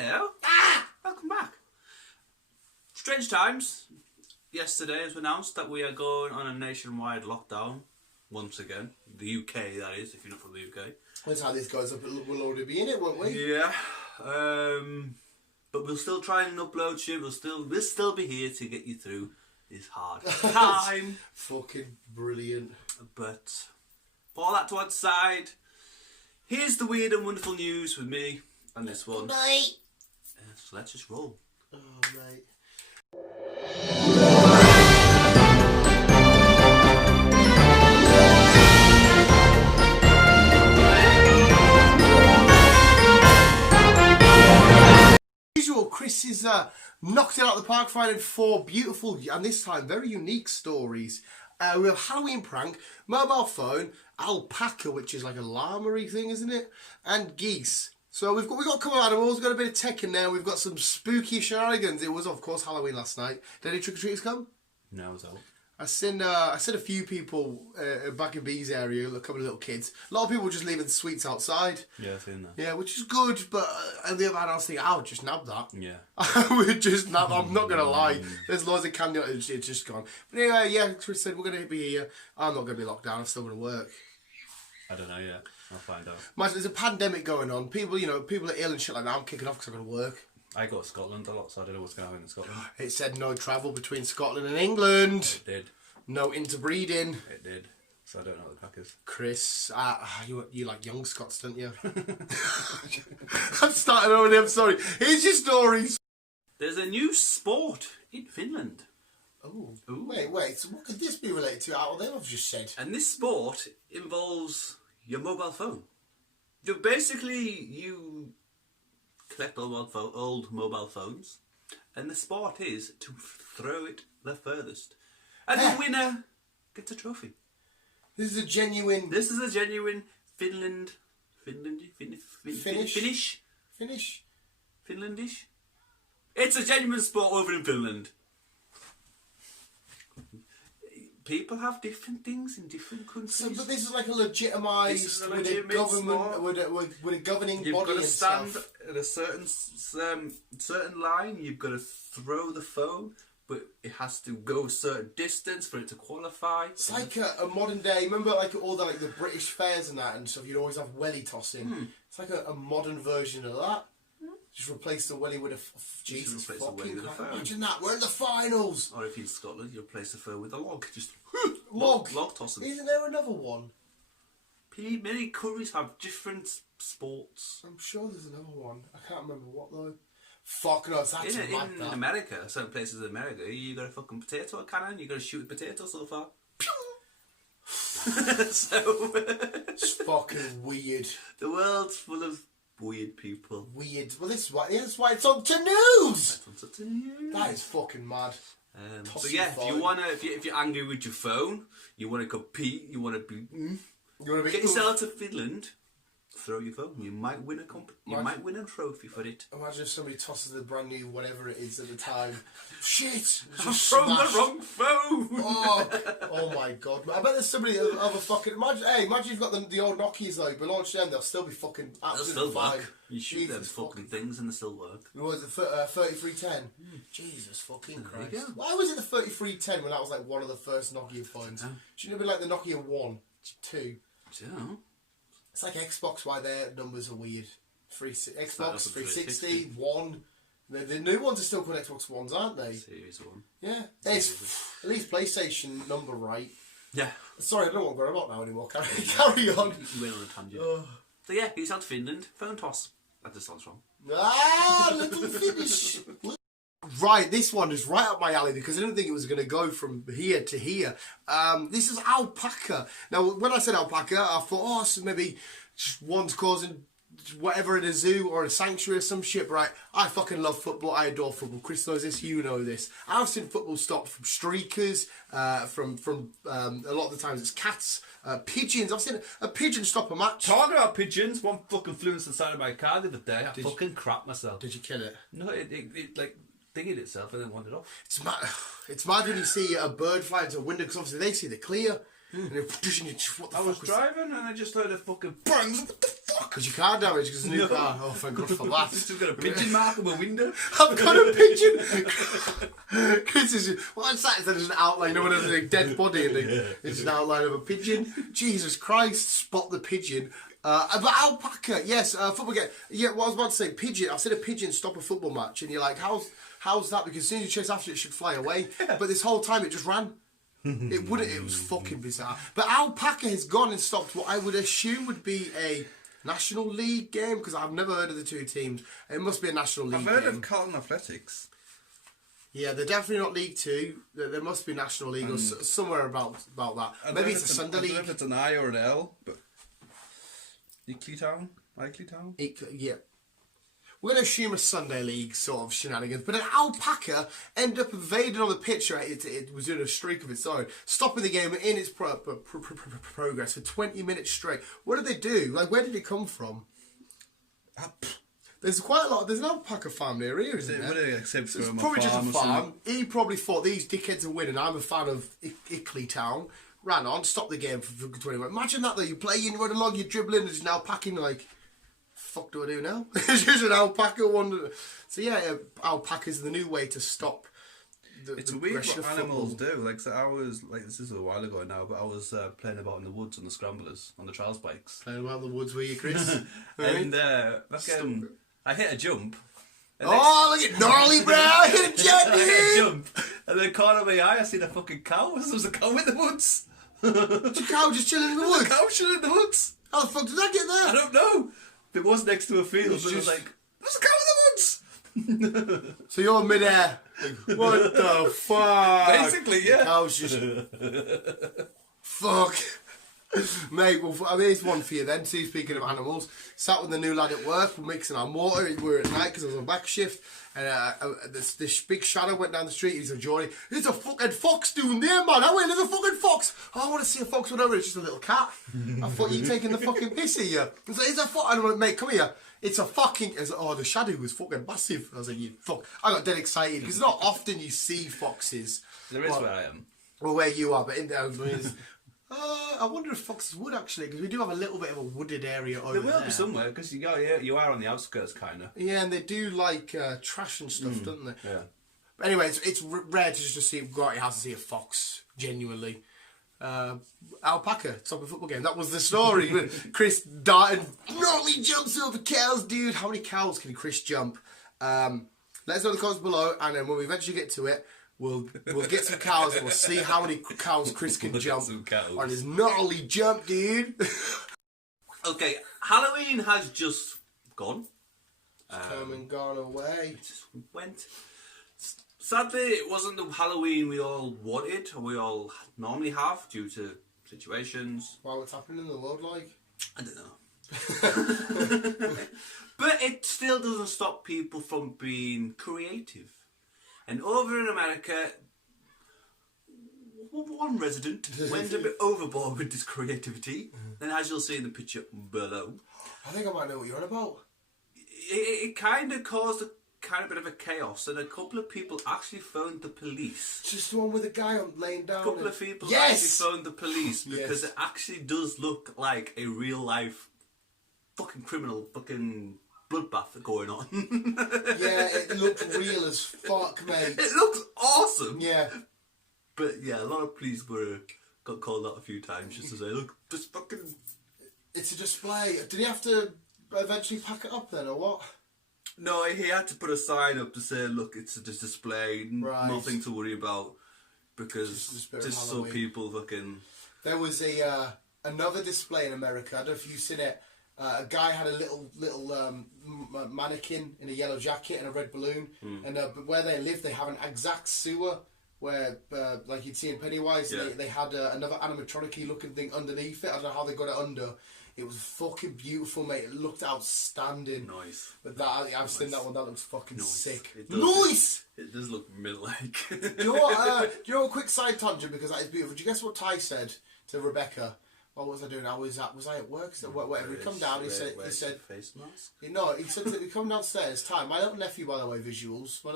Hello. Welcome back. Strange times. Yesterday it was announced that we are going on a nationwide lockdown once again. The UK, that is, if you're not from the UK. That's how this goes up. We'll already be in it, won't we? Yeah. But we'll still try and upload shit. We'll still be here to get you through this hard time. Fucking brilliant. But for all that to one side, here's the weird and wonderful news with me and this one. Mate. So let's just roll. Oh, mate. Usual, Chris is knocked it out of the park, finding 4 beautiful and this time very unique stories. We have Halloween prank, mobile phone, Alpaca, which is like a llama-y thing, isn't it? And Guyz. So we've got a couple of animals, we've got a bit of tech in there, we've got some spooky shenanigans. It was, of course, Halloween last night. Did any trick-or-treaters come? No, it's out. I seen a few people back in B's area, a couple of little kids. A lot of people just leaving the sweets outside. Yeah, I've seen that. Yeah, which is good, but on the other hand, I was thinking, I would just nab that. Yeah. I would just nab, I'm not going to lie. There's loads of candy, it's just gone. But anyway, yeah, Chris said, we're going to be here. I'm not going to be locked down, I'm still going to work. I don't know yet. I'll find out. Imagine there's a pandemic going on. People, people are ill and shit like that. I'm kicking off because I've got to work. I go to Scotland a lot, so I don't know what's going to happen in Scotland. It said no travel between Scotland and England. It did. No interbreeding. It did. So I don't know what the crack is. Chris, you like young Scots, don't you? I'm starting already, I'm sorry. Here's your stories. There's a new sport in Finland. Oh, wait. So what could this be related to out of them I've just said? And this sport involves your mobile phone. You collect old mobile phones, and the sport is to throw it the furthest. And the winner gets a trophy. This is a genuine... Finlandish? Finlandish? It's a genuine sport over in Finland. People have different things in different countries. So, but this is like a legitimised government, with a governing body. You've got to stand stuff. at a certain line. You've got to throw the phone, but it has to go a certain distance for it to qualify. It's like a modern day. Remember, like all the British fairs and that and stuff. You'd always have welly tossing. It's like a modern version of that. Just replace the welly with a Jesus fucking Christ. Imagine that. We're in the finals. Or if you're in Scotland, you replace the phone with a log. Just log tossing. Isn't there another one? Many countries have different sports. I'm sure there's another one. I can't remember what though. Fuck no, that's in America, certain places in America, you got a fucking potato cannon. You got to shoot a potato so far. So it's fucking weird. The world's full of weird people. Weird. Well, this is why it's on to news. That is fucking mad. So yeah, if you're angry with your phone, you want to compete, you want to get yourself to Finland. Throw your phone. You might win might win a trophy for it. Imagine if somebody tosses the brand new whatever it is at the time. Shit! I've thrown the wrong phone. Oh my god! I bet there's somebody of a fucking. Imagine you've got the old Nokias though. But launch them, they'll still be fucking absolutely they'll still fine. Work. You shoot them fucking things and they still work. What was it? 3310. Jesus fucking Christ! Why was it the 3310 when that was like one of the first Nokia phones? Shouldn't it be like the Nokia 1, 2? Yeah. It's like Xbox, why their numbers are weird. Xbox 360, 1. The new ones are still called Xbox Ones, aren't they? Series 1. Yeah. It's at least PlayStation number right. Yeah. Sorry, I don't want to go about now anymore. Carry on. You went on a tangent. So yeah, he's out to Finland. Phone toss. That just sounds wrong. Little finish. Right, this one is right up my alley because I didn't think it was going to go from here to here. This is Alpaca. Now, when I said Alpaca, I thought, so maybe just one's causing whatever in a zoo or a sanctuary or some shit, right? I fucking love football. I adore football. Chris knows this. You know this. I've seen football stopped from streakers, from a lot of the times it's cats, pigeons. I've seen a pigeon stop a match. Talking about pigeons, one fucking flew into the side of my car the other day. I fucking crap myself. Did you kill it? No, it like thingied itself and then wandered off. It's mad when you see a bird fly into a window because obviously they see the clear. And then, what the I fuck was driving and I just heard a fucking bang. What the fuck? Because your car damaged because it's a new car. Oh, thank God for that. You've got a pigeon mark on my window. I've got a pigeon. Chris is, what's that? Is that just an outline? You know, when there's a dead body and it's an outline of a pigeon. Jesus Christ, spot the pigeon. But Alpaca, yes, football game. Yeah, what I was about to say, pigeon. I've seen a pigeon stop a football match, and you're like, how's that? Because as soon as you chase after it, it should fly away. But this whole time, it just ran. It wouldn't. It was fucking bizarre. But Alpaca has gone and stopped what I would assume would be a National League game, because I've never heard of the two teams. It must be a National League game. I've heard of Carlton Athletics. Yeah, they're definitely not League Two. There must be National League or somewhere about that. Maybe it's a Sunday League. I don't know if it's an I or an L, but Ikely Town? Yeah. We're going to assume a Sunday League sort of shenanigans, but an Alpaca ended up invading on the pitch. Right? It was in a streak of its own, stopping the game in its progress for 20 minutes straight. What did they do? Like, where did it come from? There's quite a lot. There's an alpaca farm near here, isn't there? Except for It's probably just a farm. He probably thought these dickheads are winning. I'm a fan of Ikely Town. Ran on, stopped the game for 20 minutes. Imagine that though. You play, you run along, you're dribbling, and there's an alpaca like, fuck do I do now? It's just an alpaca one. So yeah, alpacas are the new way to stop it's weird what animals do. Like, so I was, like, this is a while ago now, but I was playing about in the woods on the scramblers, on the trials bikes. Playing about in the woods, were you, Chris? And I hit a jump. Oh, look at gnarly, bro! I hit a jump, I hit a jump. And then corner of my eye, I seen a fucking cow. There was a cow in the woods. It's a cow just chilling in the woods? A cow chilling in the woods. How the fuck did that get there? I don't know. It was next to a field, but it was like, there's a cow in the woods. So you're mid-air. What the fuck? Basically, yeah. The cow's just... Fuck. Mate, well, I mean, here's one for you then. See, speaking of animals, sat with the new lad at work, we're mixing our mortar. We were at night because I was on back shift, and this big shadow went down the street. He's like, Johnny, there's a fucking fox doing there, man. I went, there's a fucking fox. Oh, I want to see a fox, whatever. It's just a little cat. I thought you taking the fucking piss here. He's like, it's a fox. I went, mate, come here. It's a fucking... Oh, the shadow was fucking massive. I was like, you fuck. I got dead excited because not often you see foxes. There is where I am. Well, where you are, but in there, I wonder if foxes would actually, because we do have a little bit of a wooded area over there. There will be somewhere, because you are on the outskirts, kind of. Yeah, and they do like trash and stuff, don't they? Yeah. But anyway, it's rare to just see, go out your house and see a fox, genuinely. Alpaca, top of football game. That was the story. Chris darted, gnarly jumps over cows, dude. How many cows can Chris jump? Let us know in the comments below, and then when we eventually get to it, we'll get some cows and we'll see how many cows Chris can jump on his gnarly jump, dude. Okay, Halloween has just gone. Come and gone away. It just went. Sadly, it wasn't the Halloween we all wanted, or we all normally have, due to situations. Well, what's happening in the world, like? I don't know. But it still doesn't stop people from being creative. And over in America, one resident went a bit overboard with this creativity. And as you'll see in the picture below, I think I might know what you're on about. It kind of caused a kind of bit of a chaos, and a couple of people actually phoned the police. Just the one with the guy laying down. A couple of people actually phoned the police because it actually does look like a real life fucking criminal fucking bloodbath going on. Yeah, it looked real as fuck, mate. It looks awesome. Yeah. But yeah, a lot of police got called out a few times just to say, look, this fucking... It's a display. Did he have to eventually pack it up then, or what? No, he had to put a sign up to say, look, it's a display, nothing to worry about, because just so people fucking... There was another display in America, I don't know if you've seen it. A guy had a little mannequin in a yellow jacket and a red balloon, and where they live, they have an exact sewer where, like you'd see in Pennywise, they had another animatronic-y looking thing underneath it. I don't know how they got it under. It was fucking beautiful, mate. It looked outstanding. Nice. But I've seen that one. That looks fucking sick. Nice. It does look mint-like. Do you know a quick side tangent, because that is beautiful? Do you guess what Ty said to Rebecca? What was I doing? Was I at work? So whatever. He come down. He said. Face mask. No, he said to come downstairs. Ty, my little nephew, by the way, visuals. My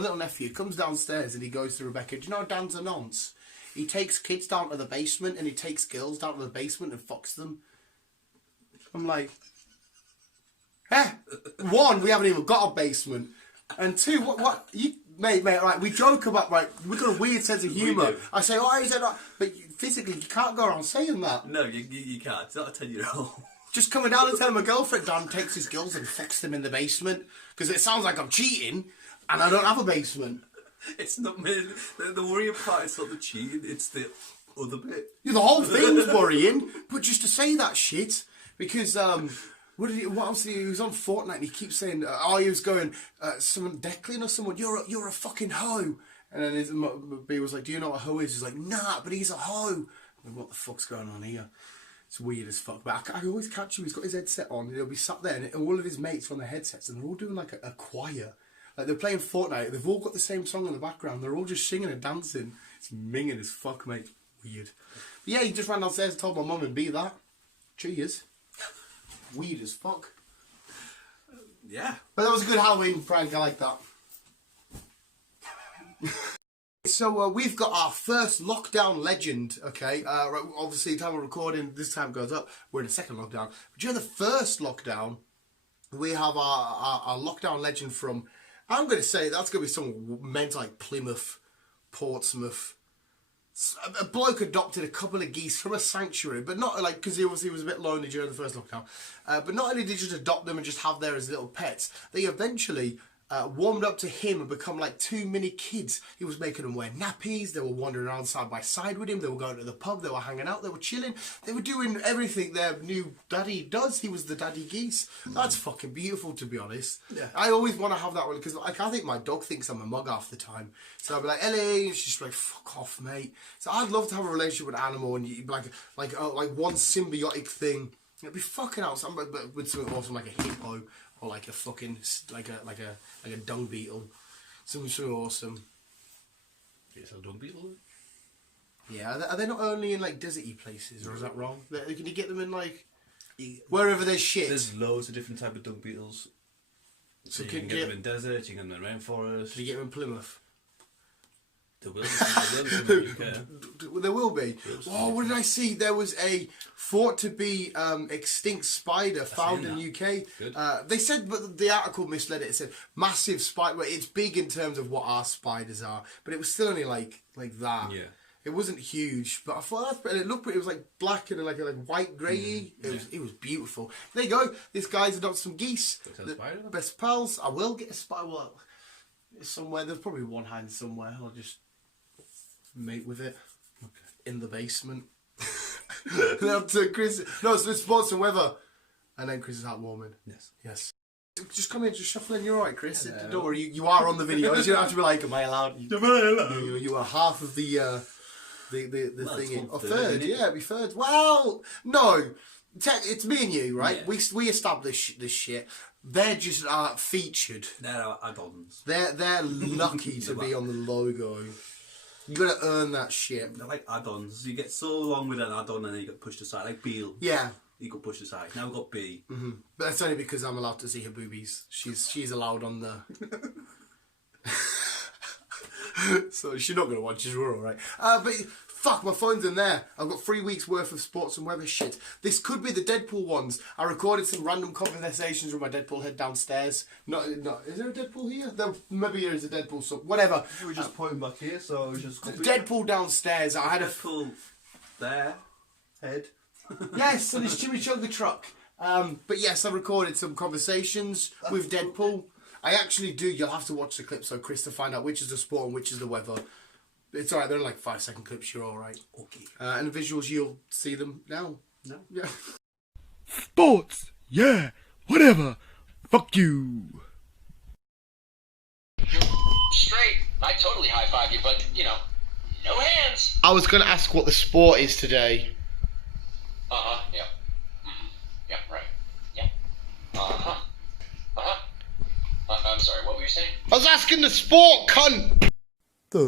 little nephew comes downstairs and he goes to Rebecca. Do you know Dan's a nonce? he takes kids down to the basement and he takes girls down to the basement and fucks them. I'm like, one, we haven't even got a basement, and two, what you, mate, right? We joke about, right? We've got a weird sense of humour. I say, oh, is that not? But physically, you can't go around saying that. No, you can't. It's not a 10-year-old. Just coming down and telling my girlfriend down takes his girls and fucks them in the basement because it sounds like I'm cheating and I don't have a basement. It's not me. The worrying part is not the cheating, it's the other bit. Yeah, the whole thing's worrying, but just to say that shit, because, what else did he was on Fortnite and he keeps saying, he was going, someone, Declan or someone, you're a fucking hoe. And then his B was like, do you know what a hoe is? He's like, nah, but he's a hoe. Like, what the fuck's going on here? It's weird as fuck, but I always catch him. He's got his headset on, and he'll be sat there, and all of his mates are on their headsets, and they're all doing like a choir. Like they're playing Fortnite, they've all got the same song in the background, they're all just singing and dancing. It's minging as fuck, mate. Weird. But yeah, he just ran downstairs and told my mum and B that. Cheers. Weird as fuck. Yeah. But that was a good Halloween prank, I like that. So we've got our first lockdown legend, okay? Obviously, the time we're recording, this time goes up. We're in the second lockdown. But during the first lockdown, we have our lockdown legend from, I'm going to say that's going to be someone meant like Plymouth, Portsmouth. A bloke adopted a couple of geese from a sanctuary, but not like, because he was a bit lonely during the first lockdown. But not only did he just adopt them and just have there as little pets, they eventually warmed up to him and become like two mini kids. He was making them wear nappies, they were wandering around side by side with him, they were going to the pub, they were hanging out, they were chilling, they were doing everything their new daddy does. He was the daddy geese. That's fucking beautiful, to be honest. Yeah. I always want to have that one, because like, I think my dog thinks I'm a mug half the time. So I'll be like, Ellie, and she's like, fuck off, mate. So I'd love to have a relationship with an animal, and you like one symbiotic thing. It'd be fucking awesome, but with something awesome like a hippo. Or like a fucking like a dung beetle, something so awesome. It's a dung beetle. Yeah, are they not only in like deserty places, or is that wrong? Can you get them in like wherever there's shit? There's loads of different type of dung beetles. So you can get them in desert, you can get them in rainforest. Can you get them in Plymouth? There will be. There will be. Oh, what did I see? There was a thought to be extinct spider found in the UK. They said, but the article misled it. It said massive spider. It's big in terms of what our spiders are, but it was still only like that. Yeah. It wasn't huge, but I thought it looked pretty. It was like black and like white grey. It was beautiful. There you go. This guy's adopted some geese. Best pals. I will get a spider. Well, somewhere there's probably one hand somewhere. I'll just mate with it in the basement. Then up to Chris. No, so it's sports and weather, and then Chris is heartwarming. Yes. Just come in, just shuffle in. You're alright, Chris. Hello. Don't worry, you are on the video. You don't have to be like, am I allowed? You are half of the thing. Or third, yeah, it'd be third. Well, no, it's me and you, right? Yeah. We established this shit. They're just featured. They're add-ons. They're lucky to be on the logo. You got to earn that shit. They're like add-ons. You get so long with an add-on and then you get pushed aside. Like Beale. Yeah. You got pushed aside. Now we've got B. Mm-hmm. But that's only because I'm allowed to see her boobies. She's allowed on the... So she's not going to watch us. We're alright. But fuck, my phone's in there. I've got 3 weeks worth of sports and weather shit. This could be the Deadpool ones. I recorded some random conversations with my Deadpool head downstairs. Not. Is there a Deadpool here? Maybe there is a Deadpool. So whatever. We just put him back here. So we just Deadpool downstairs. I had Deadpool there. Head. Yes, and it's Jimmy Chug the truck. But yes, I recorded some conversations with Deadpool. I actually do. You'll have to watch the clip, so Chris, to find out which is the sport and which is the weather. It's alright, they're like 5-second clips, you're alright. Okay. And the visuals, you'll see them now. No. Yeah. Sports! Yeah! Whatever! Fuck you! You're straight. I totally high-five you, but, no hands. I was going to ask what the sport is today. Uh-huh, yeah. Mm-hmm. Yeah, right. Yeah. Uh-huh. Uh-huh. I'm sorry, what were you saying? I was asking the sport, cunt! The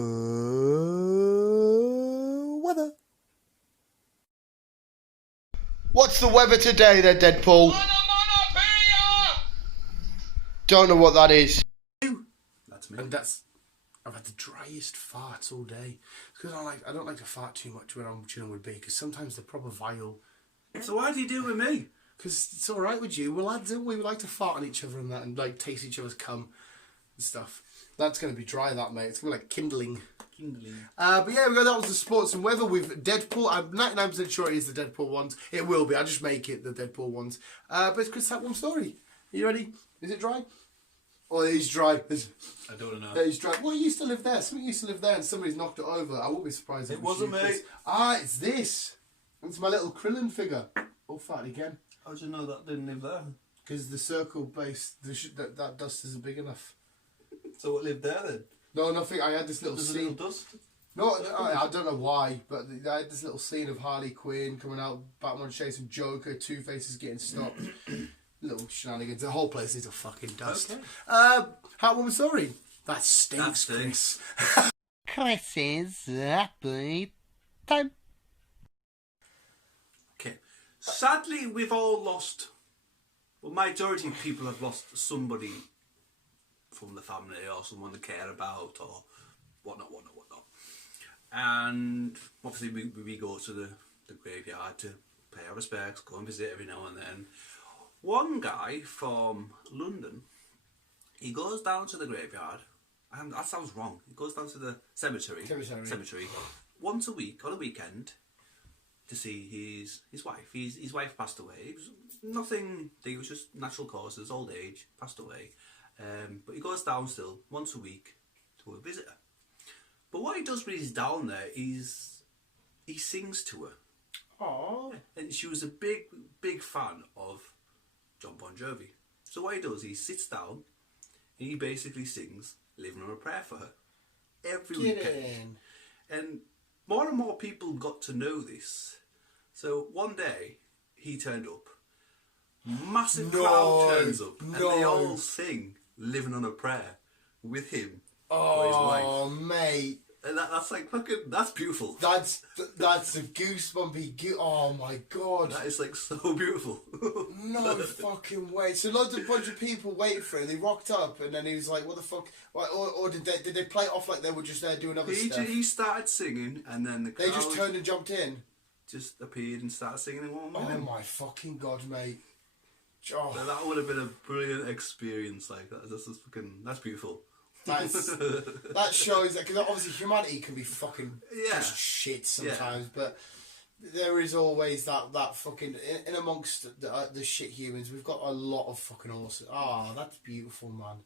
weather. What's the weather today then, Deadpool? Don't know what that is. That's me. And that's I've had the driest farts all day. Because I don't like to fart too much when I'm chilling with B, because sometimes they're proper vile. So why do you do it with me? Because it's alright with you. We're lads, don't we? We like to fart on each other and that, and like taste each other's cum and stuff. That's going to be dry, that, mate. It's going to be like kindling. But yeah, that was the sports and weather with Deadpool. I'm 99% sure it is the Deadpool ones. It will be. I'll just make it the Deadpool ones. But it's Chris, that one story. Are you ready? Is it dry? Oh, it is dry. I don't know. It is dry. Well, it used to live there. Somebody used to live there and somebody's knocked it over. I won't be surprised if it wasn't me. It's this. It's my little Krillin figure. Oh, fart again. How did you know that didn't live there? Because the circle base, that dust isn't big enough. So what lived there then? No, nothing. I had this little scene. Little dust? No, I don't know why, but I had this little scene of Harley Quinn coming out, Batman chasing Joker, Two-Faces getting stopped. Little shenanigans. The whole place is a fucking dust. Okay. Heartwarming story. That stinks, Chris. Chris's happy time. Okay. Sadly, we've all lost. Well, majority of people have lost somebody from the family or someone they care about or whatnot. And obviously, we go to the graveyard to pay our respects, go and visit every now and then. One guy from London, he goes down to the graveyard, and that sounds wrong. He goes down to the cemetery once a week on a weekend to see his wife. His wife passed away. It was nothing. It was just natural causes, old age, passed away. But he goes down still once a week to a visitor. But what he does when he's down there is he sings to her. Aww. And she was a big fan of John Bon Jovi. So what he does, he sits down and he basically sings Living on a Prayer for her every weekend. And more people got to know this. So one day he turned up, massive crowd turns up, and they all sing Living on a Prayer with him or his wife. Oh, mate. And that's like fucking, that's beautiful. That's a goosebumpy. Oh my god. That is like so beautiful. No fucking way. So loads of bunch of people waited for him. They rocked up, and then he was like, "What the fuck?" Or did they play it off like they were just there doing other stuff? He started singing, and then the crowd They just turned and jumped in. Just appeared and started singing in one minute. Oh my fucking god, mate. Oh. That would have been a brilliant experience. Like that's beautiful. That shows that, because obviously humanity can be fucking just shit sometimes, but there is always that fucking in amongst the shit humans. We've got a lot of fucking awesome. That's beautiful, man.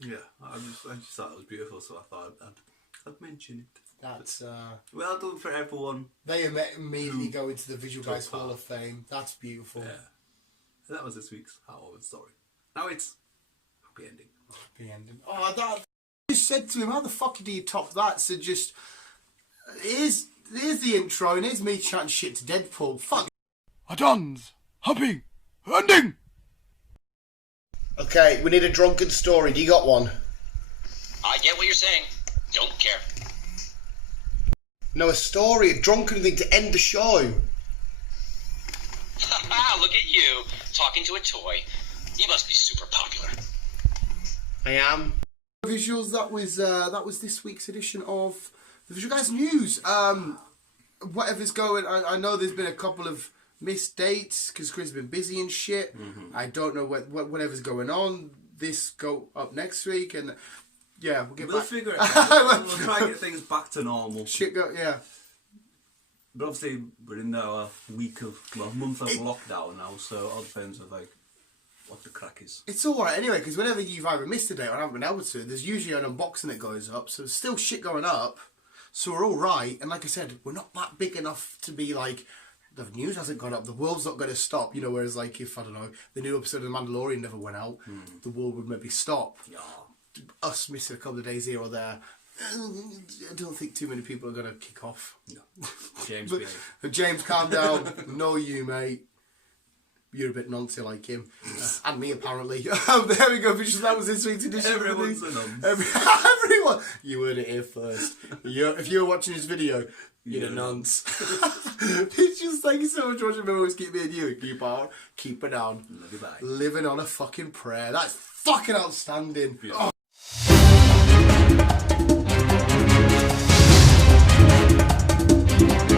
Yeah, I just thought it was beautiful, so I thought I'd mention it. That's well done for everyone. They immediately go into the Visual Guys Hall of Fame. That's beautiful. Yeah, and that was this week's Heartwarming story. Now it's happy ending. Happy ending. That. I just said to him, how the fuck do you top that? So just here's the intro, and here's me chatting shit to Deadpool. Fuck. Adams, happy ending. Okay, we need a drunken story. Do you got one? I get what you're saying. Don't care. No, a story, a drunken thing to end the show. Look at you, talking to a toy. You must be super popular. I am. Visuals, that was this week's edition of the Visual Guys News. Whatever's going, I know there's been a couple of missed dates because Chris has been busy and shit. Mm-hmm. I don't know whatever's going on. This go up next week, and yeah, we'll figure it out. We'll try and get things back to normal. Shit go, yeah. But obviously we're in our month of lockdown now, so it all depends on like what the crack is. It's alright anyway, because whenever you've either missed a day or haven't been able to, there's usually an unboxing that goes up, so there's still shit going up, so we're alright, and like I said, we're not that big enough to be like, the news hasn't gone up, the world's not going to stop, whereas like if, I don't know, the new episode of The Mandalorian never went out, the world would maybe stop. Yeah. Us missing a couple of days here or there, I don't think too many people are going to kick off. No. James, James, calm down. No, you, mate. You're a bit noncy like him. And me, apparently. There we go, because that was this week's edition. Everyone's a nonce. Everyone. You heard it here first. If you're watching this video, you're a nonce. It's just, thank you so much for watching. Remember, always keep me and you. Keep on, keep it on. Love you, bye. Living on a fucking prayer. That's fucking outstanding.